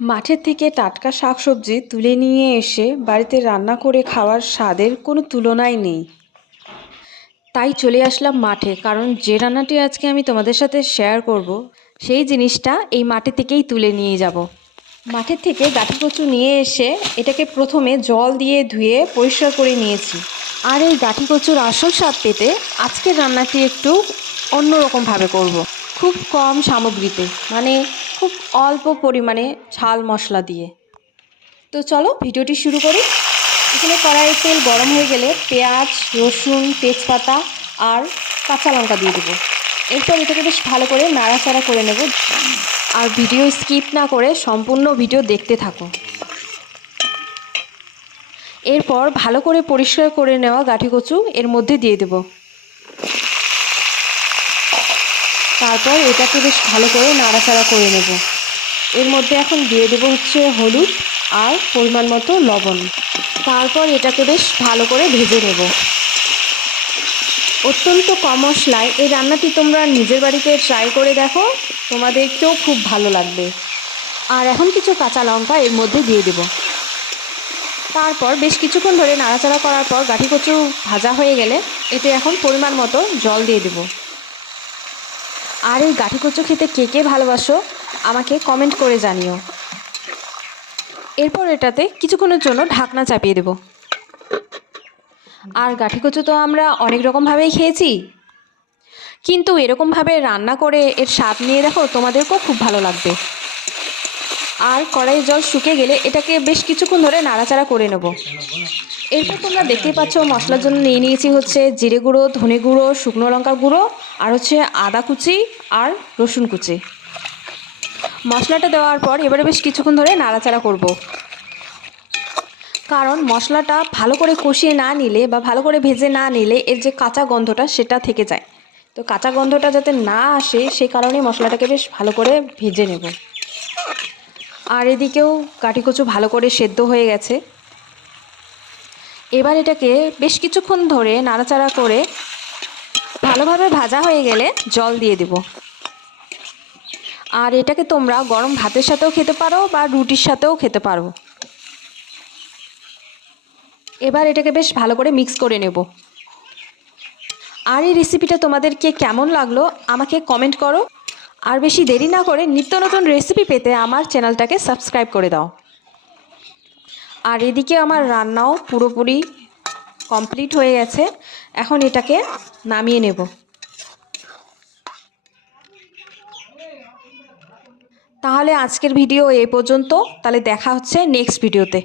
মাঠের থেকে টাটকা শাকসবজি তুলে নিয়ে এসে বাড়িতে রান্না করে খাওয়ার স্বাদের কোনো তুলনাই নেই। তাই চলে আসলাম মাঠে, কারণ যে রান্নাটি আজকে আমি তোমাদের সাথে শেয়ার করব সেই জিনিসটা এই মাঠে থেকেই তুলে নিয়ে যাব। মাঠের থেকে গাঠি কচু নিয়ে এসে এটাকে প্রথমে জল দিয়ে ধুয়ে পরিষ্কার করে নিয়েছি। আর এই গাঠি কচুর আসল স্বাদ পেতে আজকের রান্নাটি একটু অন্যরকমভাবে করব। খুব কম সামগ্রীতে, মানে খুব অল্প পরিমাণে ঝাল মশলা দিয়ে। তো চলো ভিডিওটি শুরু করি। এখানে কড়াইয়ের তেল গরম হয়ে গেলে পেঁয়াজ, রসুন, তেজপাতা আর কাঁচা লঙ্কা দিয়ে দেবো। এরপর এটাকে বেশ ভালো করে নাড়াচাড়া করে নেব। আর ভিডিও স্কিপ না করে সম্পূর্ণ ভিডিও দেখতে থাকো। এরপর ভালো করে পরিষ্কার করে নেওয়া গাঠি কচু এর মধ্যে দিয়ে দেব। তারপর এটাকে বেশ ভালো করে নাড়াচাড়া করে নেব। এর মধ্যে এখন দিয়ে দেবো হচ্ছে হলুদ আর পরিমাণ মতো লবণ। তারপর এটাকে বেশ ভালো করে ভেজে নেব। অত্যন্ত কম মশলায় এই রান্নাটি তোমরা নিজের বাড়িতে ট্রাই করে দেখো, তোমাদেরকেও খুব ভালো লাগবে। আর এখন কিছু কাঁচা লঙ্কা এর মধ্যে দিয়ে দেব। তারপর বেশ কিছুক্ষণ ধরে নাড়াচাড়া করার পর গাঠি কচু ভাজা হয়ে গেলে এতে এখন পরিমাণ মতো জল দিয়ে দেব। আর এই গাঠি কচু খেতে কে কে ভালোবাসো আমাকে কমেন্ট করে জানিও। এরপর এটাতে কিছুক্ষণের জন্য ঢাকনা চাপিয়ে দেব। আর গাঠি কচু তো আমরা অনেক রকমভাবেই খেয়েছি, কিন্তু এরকমভাবে রান্না করে এর স্বাদ নিয়ে দেখো, তোমাদেরকেও খুব ভালো লাগবে। আর কড়াইয়ের জল শুকিয়ে গেলে এটাকে বেশ কিছুক্ষণ ধরে নাড়াচাড়া করে নেব। এরপর তোমরা দেখতেই পাচ্ছ মশলার জন্য নিয়ে নিয়েছি হচ্ছে জিরে গুঁড়ো, ধনে গুঁড়ো, শুকনো লঙ্কা গুঁড়ো আর হচ্ছে আদা কুচি আর রসুন কুচি। মশলাটা দেওয়ার পর এবারে বেশ কিছুক্ষণ ধরে নাড়াচাড়া করব, কারণ মশলাটা ভালো করে কষিয়ে না নিলে বা ভালো করে ভেজে না নিলে এর যে কাঁচা গন্ধটা সেটা থেকে যায়। তো কাঁচা গন্ধটা যাতে না আসে সেই কারণেই মশলাটাকে বেশ ভালো করে ভেজে নেব। আর এদিকেও গাঠি কচু ভালো করে সেদ্ধ হয়ে গেছে। এবার এটাকে বেশ কিছুক্ষণ ধরে নাড়াচাড়া করে ভালোভাবে ভাজা হয়ে গেলে জল দিয়ে দেব। আর এটাকে তোমরা গরম ভাতের সাথেও খেতে পারো বা রুটির সাথেও খেতে পারো। এবার এটাকে বেশ ভালো করে মিক্স করে নেব। আর এই রেসিপিটা তোমাদেরকে কেমন লাগলো আমাকে কমেন্ট করো। আর বেশি দেরি না করে নিত্য নতুন রেসিপি পেতে আমার চ্যানেলটাকে সাবস্ক্রাইব করে দাও। আর এদিকে আমার রান্নাও পুরোপুরি কমপ্লিট হয়ে গেছে। এখন এটাকে নামিয়ে নেব। তাহলে আজকের ভিডিও এই পর্যন্ত। তাহলে দেখা হচ্ছে নেক্সট ভিডিওতে।